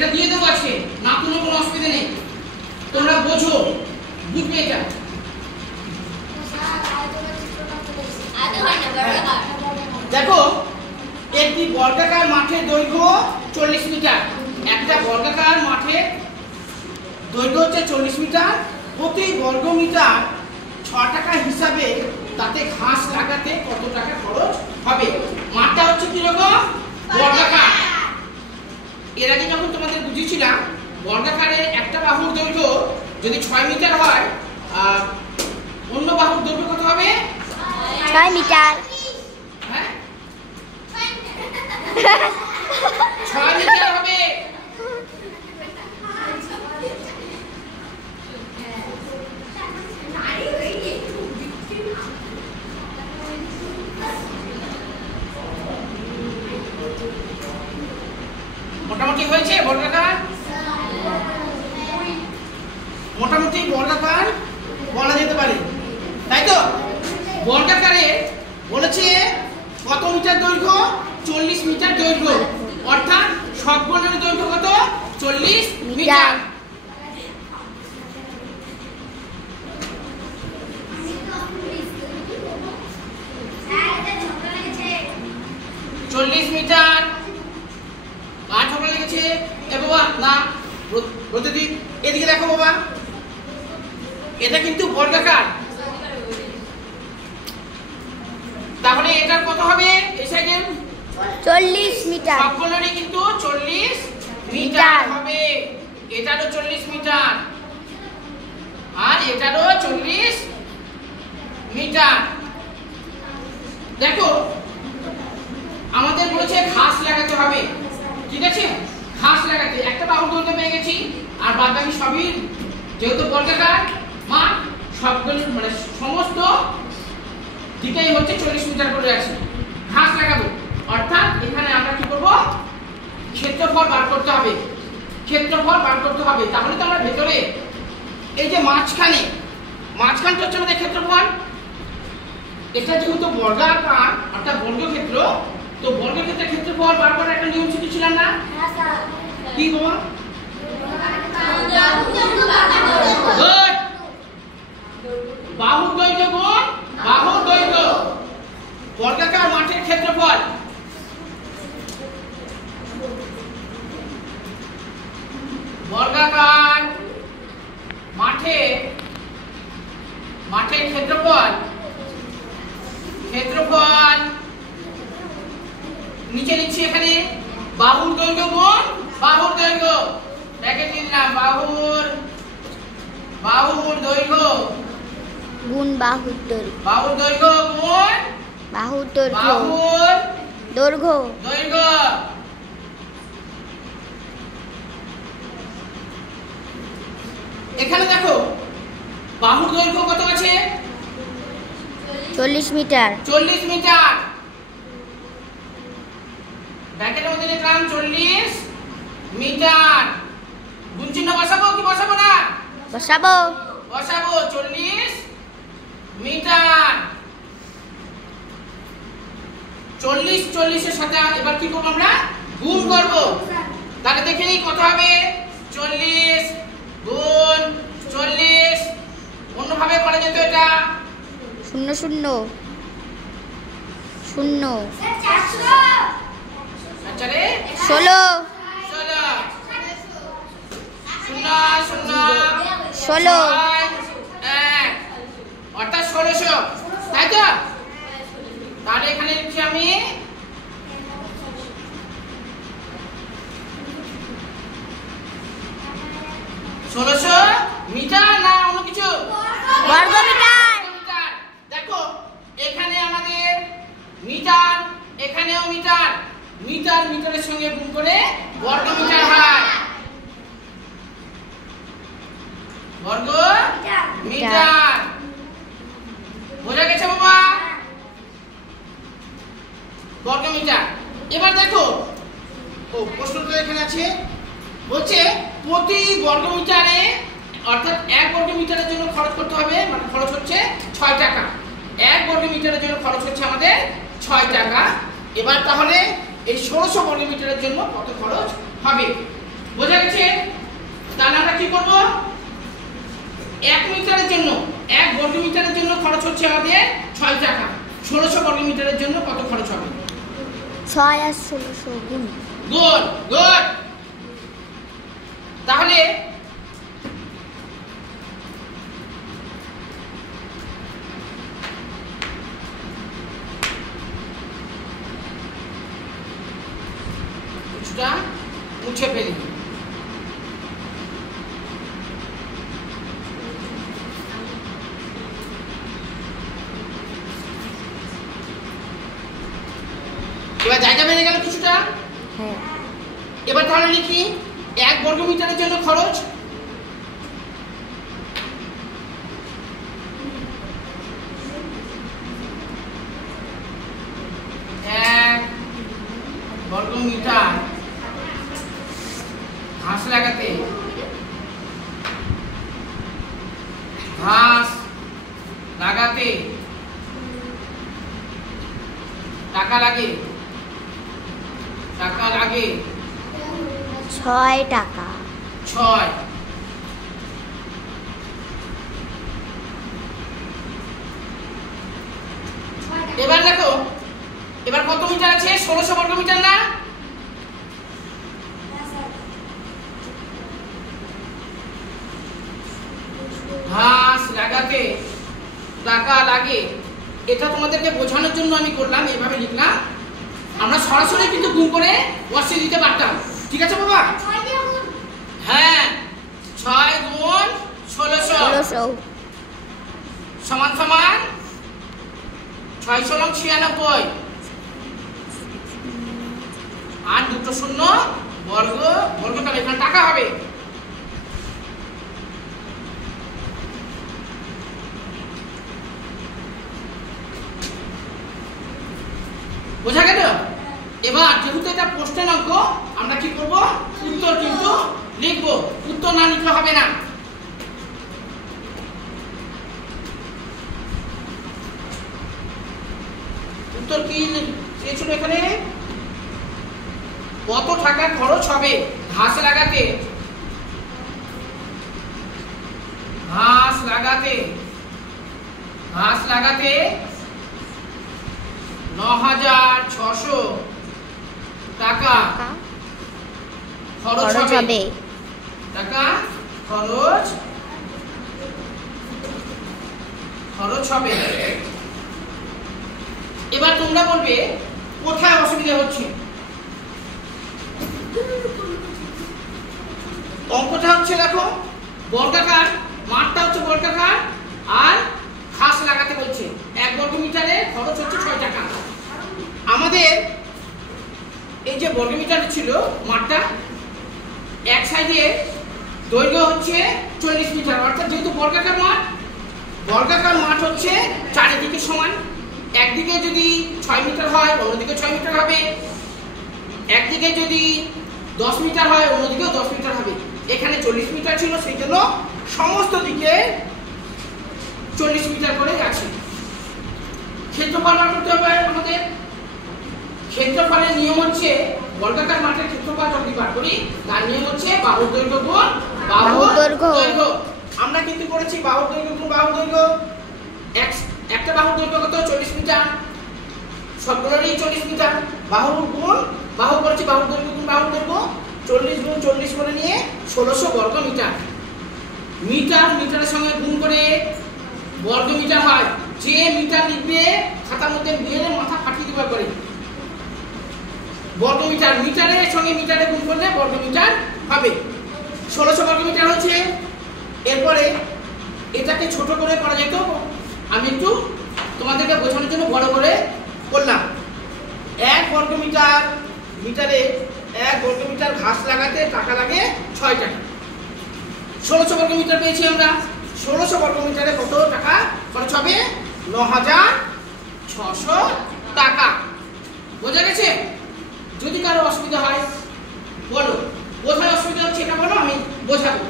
এটা দিয়ে দেবো আছে, না কোনো অসুবিধা নেই, তোমরা বোঝো, বুঝবে এটা। দেখো একটি বর্গাকার মাঠের দৈর্ঘ্য 40 মিটার। একটা বর্গাকার মাঠের দৈর্ঘ্য হচ্ছে 40 মিটার। প্রতি বর্গ মিটার 6 টাকা হিসাবে তাতে ঘাস লাগাতে কত টাকা খরচ হবে? মাঠটা হচ্ছে কিরকম? বর্গাকার। এর আগে যখন তোমাদের বুঝিয়েছিলাম বর্গাকারের একটা বাহুর দৈর্ঘ্য যদি 6 মিটার হয়, অন্য বাহুর দৈর্ঘ্য কত হবে? 6 মিটার। হ্যাঁ 6 মিটার হবে। মোটামুটি হয়েছে বর্গাকার? মোটামুটি বর্গাকার বলা যেতে পারে, তাই তো? বর্গাকারে বলেছে কত মিটার দৈর্ঘ্য? 40 মিটার দৈর্ঘ্য, অর্থাৎ ষটভুজের দৈর্ঘ্য কত? 40 মিটার। মিটার আর ছোট লেগেছে। এ বাবা না, প্রতিদিন এদিকে দেখো বাবা, এটা কিন্তু বর্গাকার, তাহলে এটার কত হবে? এই সাইডে 40 মিটার। সবগুলোরই কিন্তু 40 মিটার হবে। এটারও 40 মিটার আর এটারও 40 মিটার। দেখো আমাদের বলেছে ঘাস লাগাতে হবে, ঠিক আছে? ঘাস লাগাতে একটা বাহু দৈর্ঘ্য পেয়ে গেছি, আর বাদ বাকি সবই যেহেতু বর্গাকার মাঠ, সবগুলো মানে সমস্ত দিকেই হচ্ছে 40 মিটার করে আছে। ঘাস লাগাবো, অর্থাৎ এখানে আমরা কি করব? ক্ষেত্রফল বার করতে হবে। ক্ষেত্রফল বার করতে হবে, তাহলে তো আমরা ভেতরে এই যে মাঝখানটা হচ্ছে আমাদের ক্ষেত্রফল। এটা যেহেতু বর্গাকার অর্থাৎ বর্গক্ষেত্র, তো বর্গক্ষেত্রের ক্ষেত্রফল বার করার একটা নিয়ম শিখেছিলাম না? কি বাবা? বাহু দৈর্ঘ্য গুণ বাহু দৈর্ঘ্য। বর্গাকার মাঠের ক্ষেত্রফল বর্গাকার মাঠের ক্ষেত্রফল নিচে নিচ্ছি, এখানে বাহুর দৈর্ঘ্য গুণ বাহুর দৈর্ঘ্য, ব্র্যাকেট দিলাম, বাহুর দৈর্ঘ্য গুণ বাহুর দৈর্ঘ্য, বাহুর দৈর্ঘ্য গুণ বাহুর দৈর্ঘ্য, বাহুর দৈর্ঘ্য, দৈর্ঘ্য। এখানে দেখো বাহুর দৈর্ঘ্য কত আছে? 40 মিটার। 40 মিটার। ব্র্যাকেটের মধ্যে লিখলাম 40 মিটার। গুণ চিহ্ন বসাবো কি বসাবো না? বসাবো। 40 মিটার। 40 এর সাথে এবার কি করব? আমরা গুণ করব। তাহলে দেখে নিই কত হবে। 40 গুণ 40, অন্যভাবে করা যেত এটা 0 0 0 আচ্ছা রে 16 16 অর্থাৎ 1600, তাই তো? তাহলে এখানে লিখছি আমি 1600 মিটার, না অন্য কিছু? বর্গ মিটার। দেখো এখানে আমাদের মিটার, এখানেও মিটার, মিটারের সঙ্গে গুণ করে বর্গ মিটার হয়। বর্গ মিটার বোঝা গেছে বাবা? বর্গ মিটার। এবার দেখো প্রশ্নটা এখানে আছে, বলছে প্রতি বর্গ মিটারে অর্থাৎ 1 বর্গ মিটারের জন্য খরচ করতে হবে, মানে খরচ হচ্ছে 6 টাকা। 1 বর্গ মিটারের জন্য খরচ হচ্ছে আমাদের 6 টাকা। এবার তাহলে এই 1600 বর্গ মিটারের জন্য কত খরচ হবে? বোঝা গেছে? তাহলে আমরা কি করব? 1 মিটারের জন্য 1 বর্গ মিটারের জন্য খরচ হচ্ছে আমাদের 6 টাকা। 1600 বর্গ মিটারের জন্য কত খরচ হবে? 6 আর 1600 গুণ। Good good. তাহলে কিছুটা মুছে ফেলি। এবার জায়গা বেড়ে গেল কিছুটা। হ্যাঁ। এবার তাহলে লিখি 1 বর্গ মিটারের জন্য খরচ 1 বর্গ মিটার ঘাস লাগাতে টাকা লাগে 6 টাকা। 6। এবার দেখো, এবার কত মিটার আছে? 1600 বর্গ মিটার না? ঘাস লাগাতে টাকা লাগে, এটা তোমাদেরকে বোঝানোর জন্য আমি করলাম, এইভাবে লিখলাম। আমরা সরাসরি কিন্তু গুণ করে বসিয়ে দিতে পারতাম। ঠিক আছে বাবা? হ্যাঁ, 6 গুণ 1600 সমান সমান 6 96 আর দুটো শূন্য বর্গটা এখানে টাকা হবে। বোঝা গেল? এবার যেহেতু এটা প্রশ্নের অঙ্ক, আমরা কি করব? উত্তর কিন্তু লিখব, উত্তর না লিখলে হবে না। উত্তর কি চেয়েছিল এখানে? কত টাকা খরচ হবে ঘাস লাগাতে? ঘাস লাগাতে 9600 টাকা খরচ হবে। টাকা খরচ হবে। এবার তোমরা বলবে কোথায় অসুবিধা হচ্ছে? অঙ্কটা হচ্ছে দেখো বর্গাকার, মাঠটা হচ্ছে বর্গাকার, আর ঘাস লাগাতে বলছে 1 বর্গ মিটারে খরচ হচ্ছে 6 টাকা। আমাদের এই যে বর্গ মিটার ছিল মাঠটা, এক সাইডে দৈর্ঘ্য হচ্ছে 40 মিটার, অর্থাৎ যেহেতু বর্গাকার মাঠ হচ্ছে চারিদিকে সমান। একদিকে যদি 6 মিটার হয় অন্যদিকে 6 মিটার হবে, একদিকে যদি 10 মিটার হয় অন্যদিকেও 10 মিটার হবে। এখানে 40 মিটার ছিল, সেই জন্য সমস্ত দিকে 40 মিটার করে আছে। ক্ষেত্রফল বার করতে হবে আমাদের। ক্ষেত্রফলের নিয়ম হচ্ছে বর্গাকার মাঠের ক্ষেত্রফল যদি বার করি তার নিয়ম হচ্ছে বাহুর দৈর্ঘ্য গুণ বাহুর দৈর্ঘ্য। আমরা কিন্তু করেছি বাহুর দৈর্ঘ্য গুণ বাহুর দৈর্ঘ্য। একটা বাহুর দৈর্ঘ্য কত? 40 মিটার, সবগুলোরই 40 মিটার। বাহু গুণ বাহু করেছি, বাহুর দৈর্ঘ্য গুণ বাহুর দৈর্ঘ্য, 40 গুণ 40 করে নিয়ে 1600 বর্গ মিটার। মিটারের সঙ্গে গুণ করে বর্গ মিটার হয়। যে মিটার লিখবে খাতার মধ্যে মেরে মাথা ফাটিয়ে দিবার করে। বর্গ মিটার, মিটারের সঙ্গে মিটারে গুণ করলে বর্গ মিটার হবে। 1600 বর্গ মিটার হচ্ছে। এরপরে এটাকে ছোট করে করা যেত, আমি একটু তোমাদেরকে বোঝানোর জন্য বড় করে করলাম। 1 বর্গ মিটারে 1 বর্গ মিটার ঘাস লাগাতে টাকা লাগে 6 টাকা। 1600 বর্গ মিটার পেয়েছি আমরা। 1600 বর্গ মিটারে কত টাকা খরচ হবে? 9600 টাকা। বোঝা গেছে? যদি কারো অসুবিধা হয় বলো, কোথায় অসুবিধা হচ্ছে এটা বলো, আমি বোঝাবো।